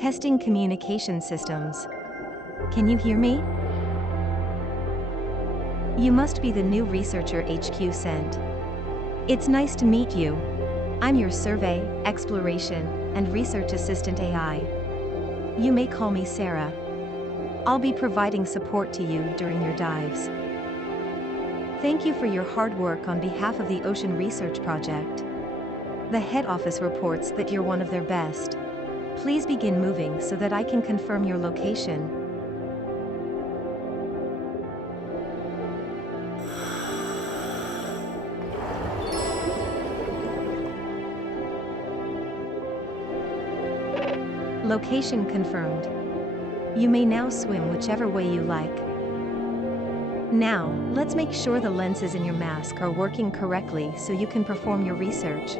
Testing communication systems. Can you hear me? You must be the new researcher HQ sent. It's nice to meet you. I'm your survey, exploration, and research assistant AI. You may call me Sarah. I'll be providing support to you during your dives. Thank you for your hard work on behalf of the Ocean Research Project. The head office reports that you're one of their best. Please begin moving so that I can confirm your location. Location confirmed. You may now swim whichever way you like. Now, let's make sure the lenses in your mask are working correctly so you can perform your research.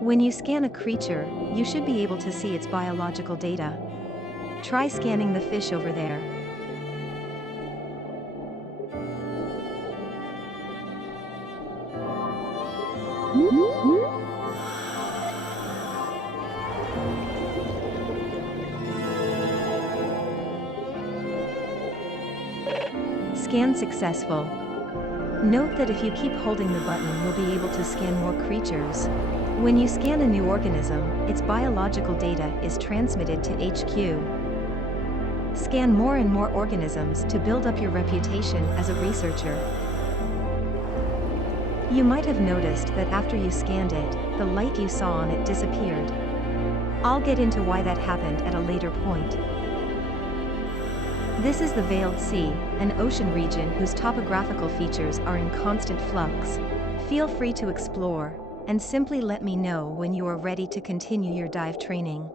When you scan a creature, you should be able to see its biological data. Try scanning the fish over there. Scan successful. Note that if you keep holding the button, you'll be able to scan more creatures. When you scan a new organism, its biological data is transmitted to HQ. Scan more and more organisms to build up your reputation as a researcher. You might have noticed that after you scanned it, the light you saw on it disappeared. I'll get into why that happened at a later point. This is the Veiled Sea, an ocean region whose topographical features are in constant flux. Feel free to explore, and simply let me know when you are ready to continue your dive training.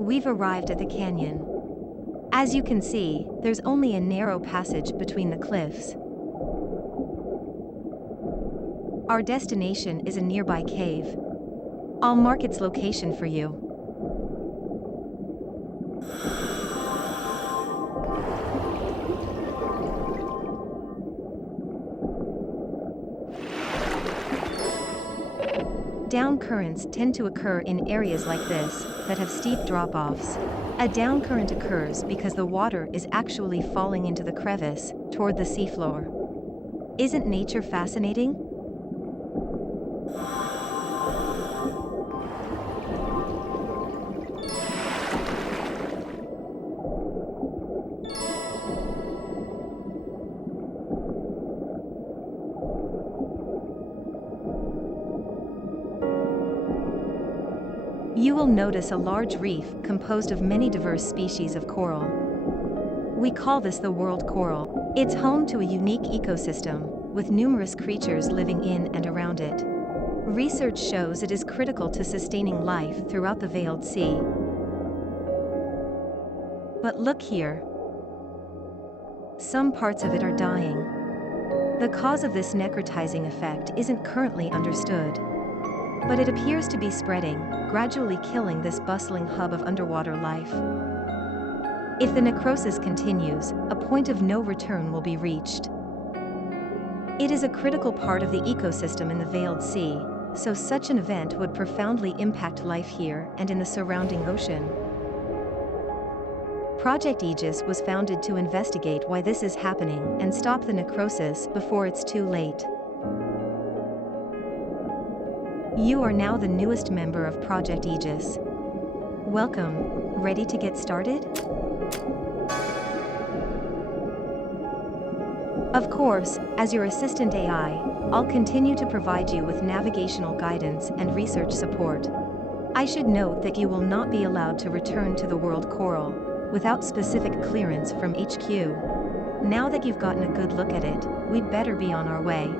We've arrived at the canyon. As you can see, there's only a narrow passage between the cliffs. Our destination is a nearby cave. I'll mark its location for you. Down currents tend to occur in areas like this that have steep drop-offs. A down current occurs because the water is actually falling into the crevice toward the seafloor. Isn't nature fascinating? You will notice a large reef composed of many diverse species of coral. We call this the world coral. It's home to a unique ecosystem, with numerous creatures living in and around it. Research shows it is critical to sustaining life throughout the Veiled Sea. But look here. Some parts of it are dying. The cause of this necrotizing effect isn't currently understood. But it appears to be spreading, gradually killing this bustling hub of underwater life. If the necrosis continues, a point of no return will be reached. It is a critical part of the ecosystem in the Veiled Sea, so such an event would profoundly impact life here and in the surrounding ocean. Project Aegis was founded to investigate why this is happening and stop the necrosis before it's too late. You are now the newest member of Project Aegis. Welcome. Ready to get started? Of course, as your assistant AI, I'll continue to provide you with navigational guidance and research support. I should note that you will not be allowed to return to the world coral without specific clearance from HQ. Now that you've gotten a good look at it, we'd better be on our way.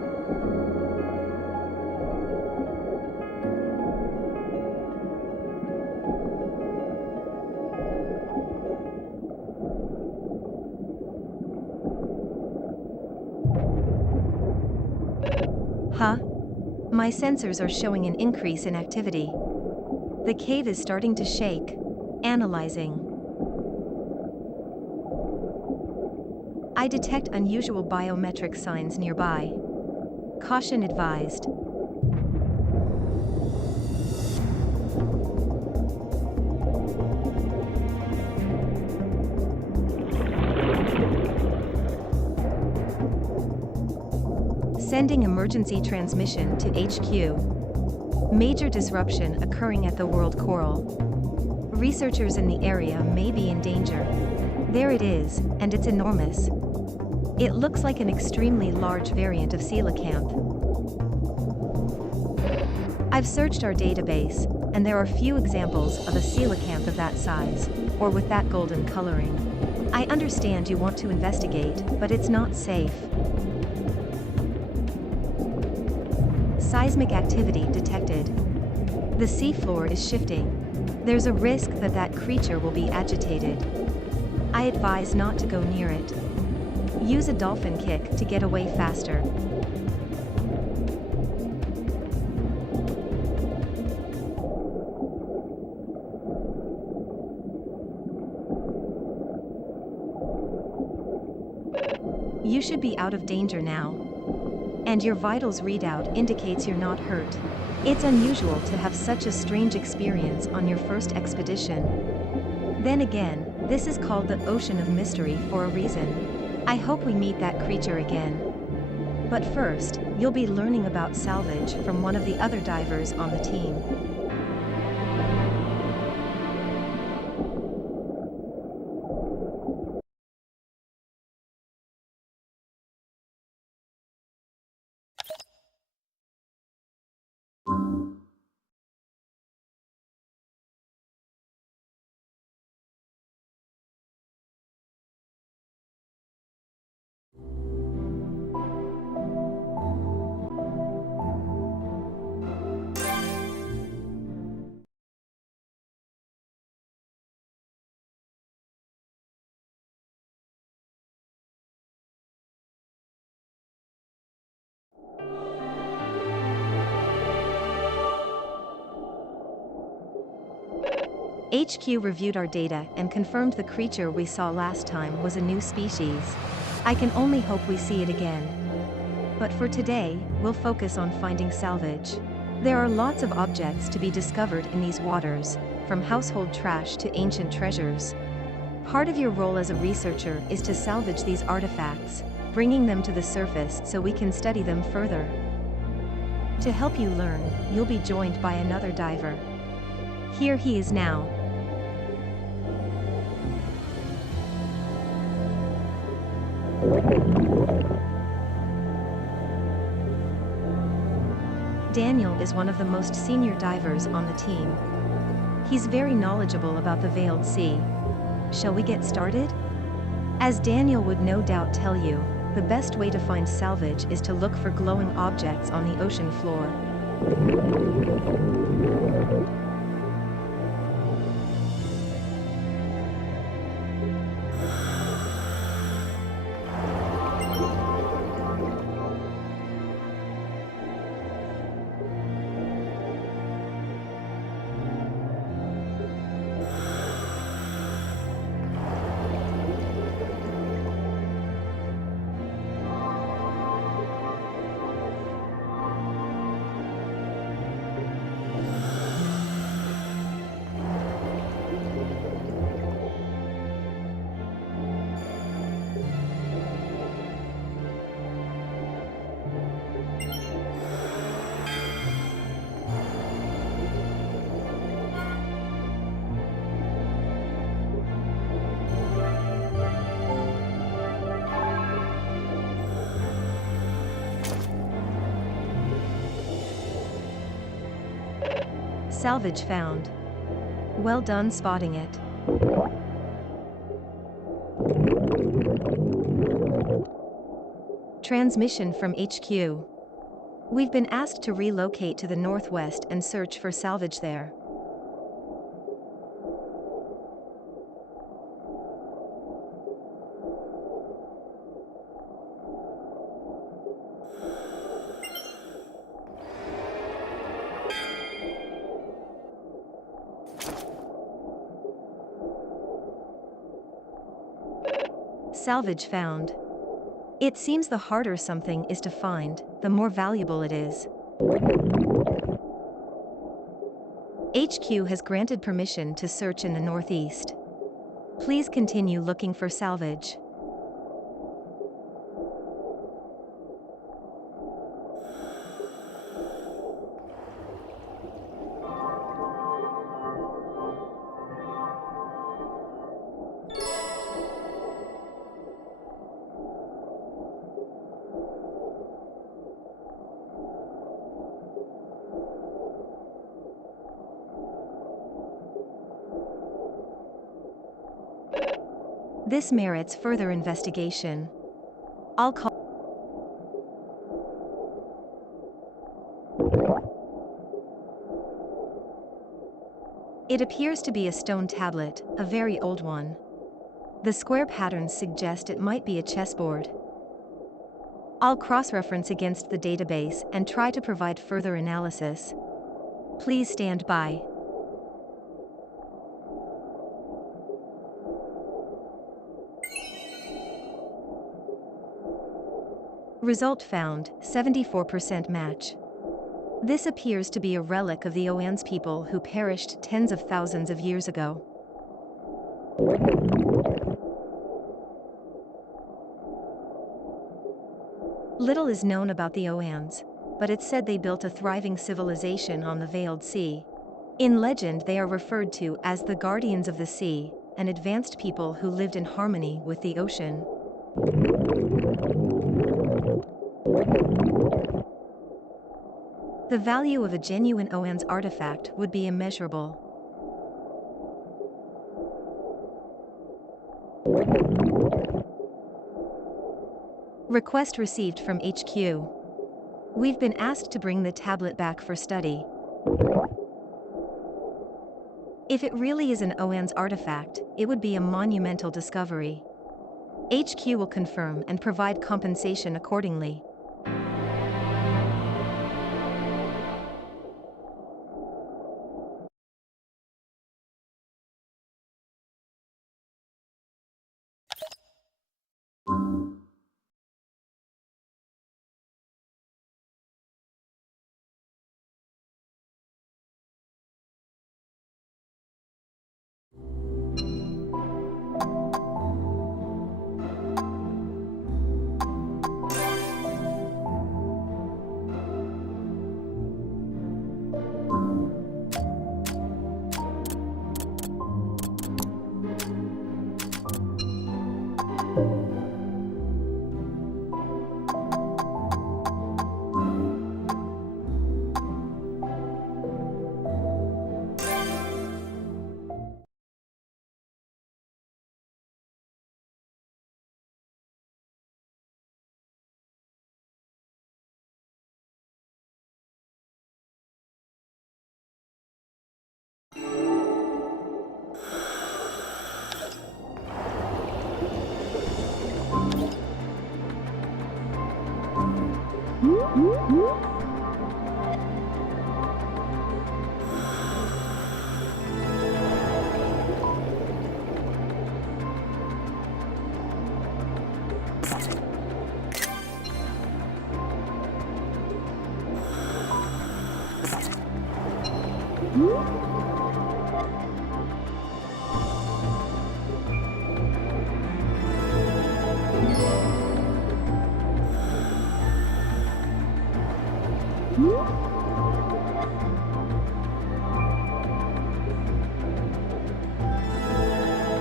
Huh? My sensors are showing an increase in activity. The cave is starting to shake. Analyzing. I detect unusual biometric signs nearby. Caution advised. Sending emergency transmission to HQ. Major disruption occurring at the world coral. Researchers in the area may be in danger. There it is, and it's enormous. It looks like an extremely large variant of coelacanth. I've searched our database, and there are few examples of a coelacanth of that size, or with that golden coloring. I understand you want to investigate, but it's not safe. Seismic activity detected. The seafloor is shifting. There's a risk that that creature will be agitated. I advise not to go near it. Use a dolphin kick to get away faster. You should be out of danger now. And your vitals readout indicates you're not hurt. It's unusual to have such a strange experience on your first expedition. Then again, this is called the Ocean of Mystery for a reason. I hope we meet that creature again. But first, you'll be learning about Salvage from one of the other divers on the team. HQ reviewed our data and confirmed the creature we saw last time was a new species. I can only hope we see it again. But for today, we'll focus on finding Salvage. There are lots of objects to be discovered in these waters, from household trash to ancient treasures. Part of your role as a researcher is to salvage these artifacts, bringing them to the surface so we can study them further. To help you learn, you'll be joined by another diver. Here he is now. Daniel is one of the most senior divers on the team. He's very knowledgeable about the Veiled Sea. Shall we get started? As Daniel would no doubt tell you, the best way to find Salvage is to look for glowing objects on the ocean floor. Salvage found. Well done spotting it. Transmission from HQ. We've been asked to relocate to the northwest and search for salvage there. Salvage found. It seems the harder something is to find, the more valuable it is. HQ has granted permission to search in the northeast. Please continue looking for salvage. This merits further investigation. I'll call. It appears to be a stone tablet, a very old one. The square patterns suggest it might be a chessboard. I'll cross-reference against the database and try to provide further analysis. Please stand by. Result found, 74% match. This appears to be a relic of the Oan's people who perished tens of thousands of years ago. Little is known about the Oans, but it's said they built a thriving civilization on the Veiled Sea. In legend they are referred to as the Guardians of the Sea, an advanced people who lived in harmony with the ocean. The value of a genuine Oan's artifact would be immeasurable. Request received from HQ. We've been asked to bring the tablet back for study. If it really is an Oan's artifact, it would be a monumental discovery. HQ will confirm and provide compensation accordingly.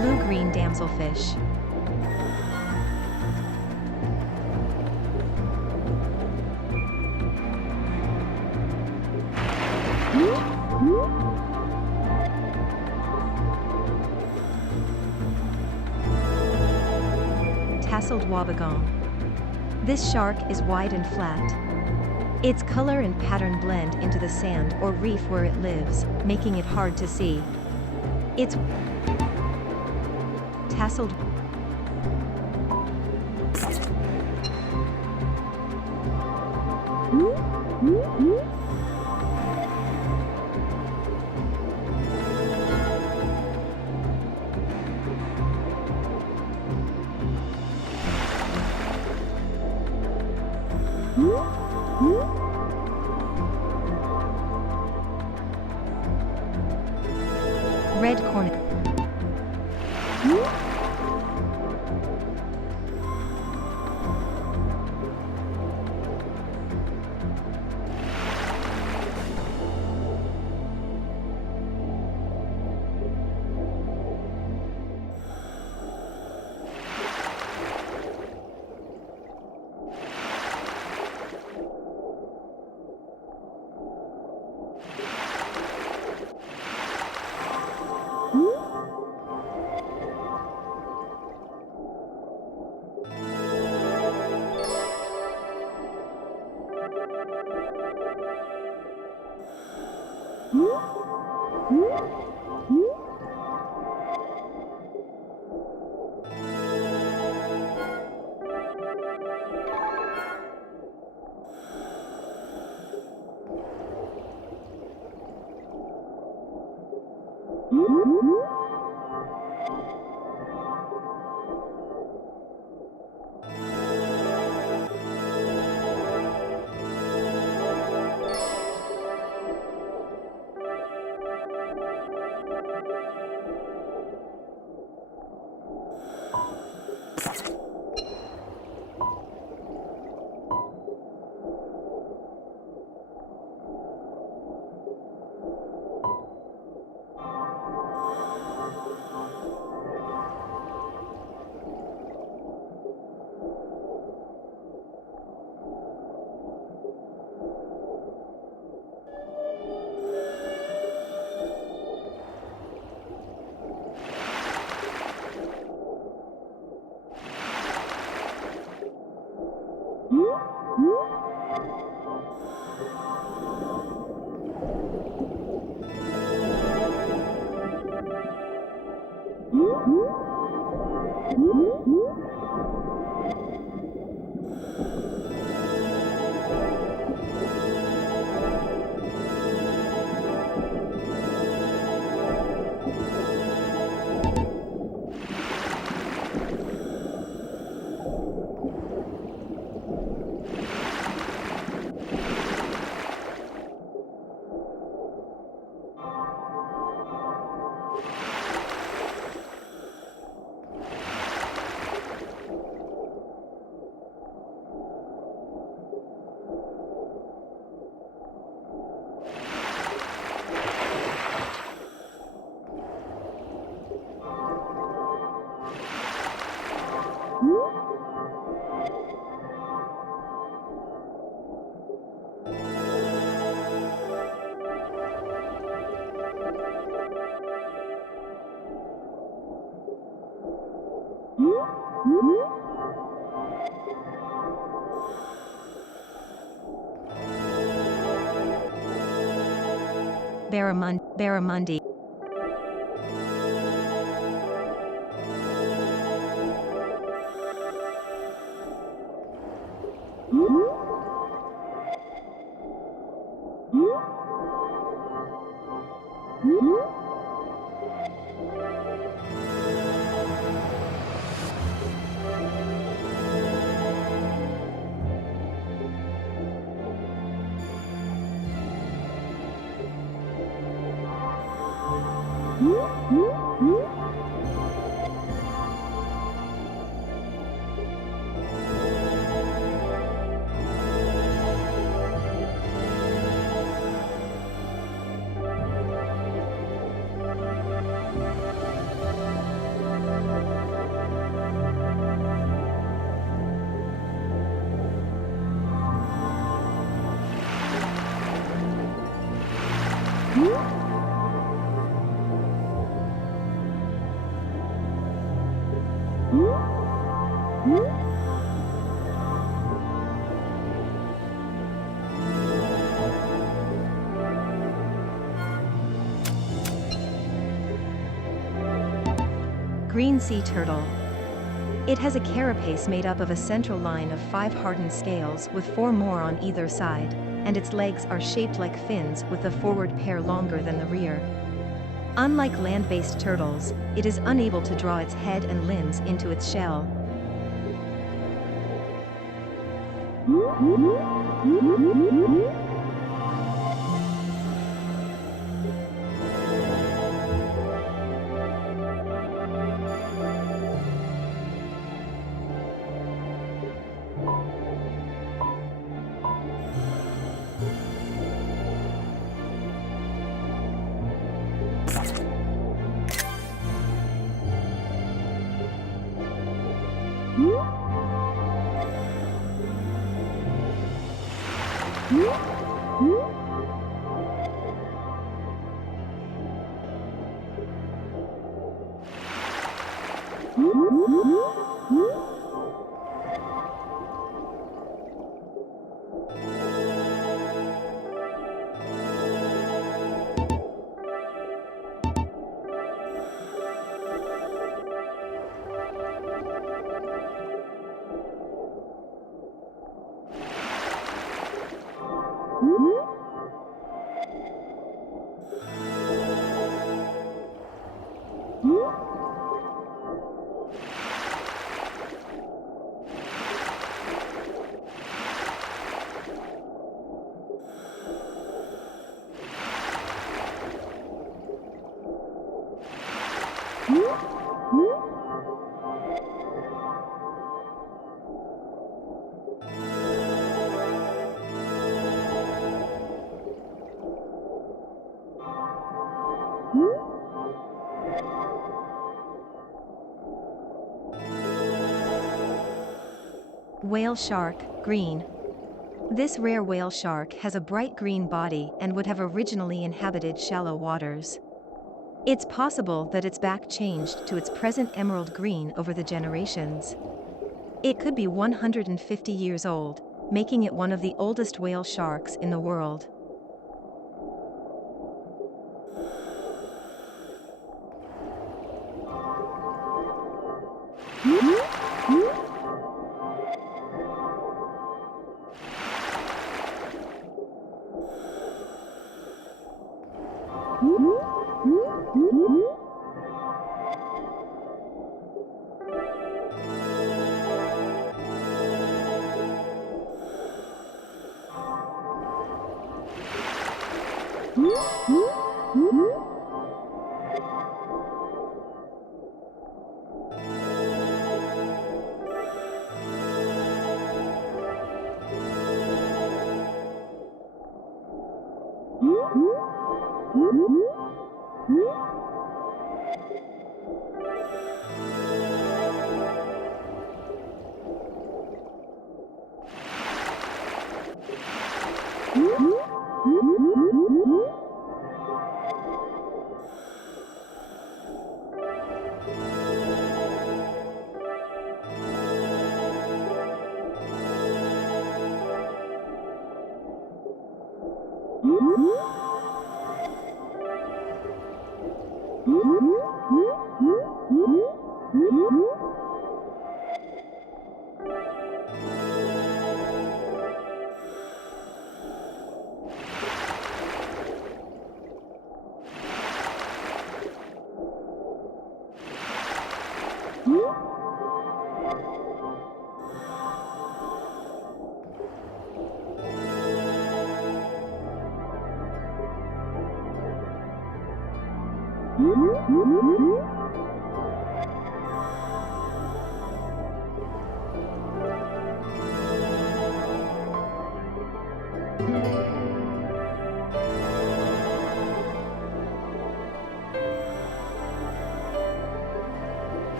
Blue-green damselfish. Tasseled Wobbegong. This shark is wide and flat. Its color and pattern blend into the sand or reef where it lives, making it hard to see. It's tasseled. Red cornet. Barramundi. Green sea turtle. It has a carapace made up of a central line of 5 hardened scales with 4 more on either side, and its legs are shaped like fins with the forward pair longer than the rear. Unlike land-based turtles, it is unable to draw its head and limbs into its shell. Whale shark, green. This rare whale shark has a bright green body and would have originally inhabited shallow waters. It's possible that its back changed to its present emerald green over the generations. It could be 150 years old, making it one of the oldest whale sharks in the world.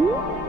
Mm-hmm.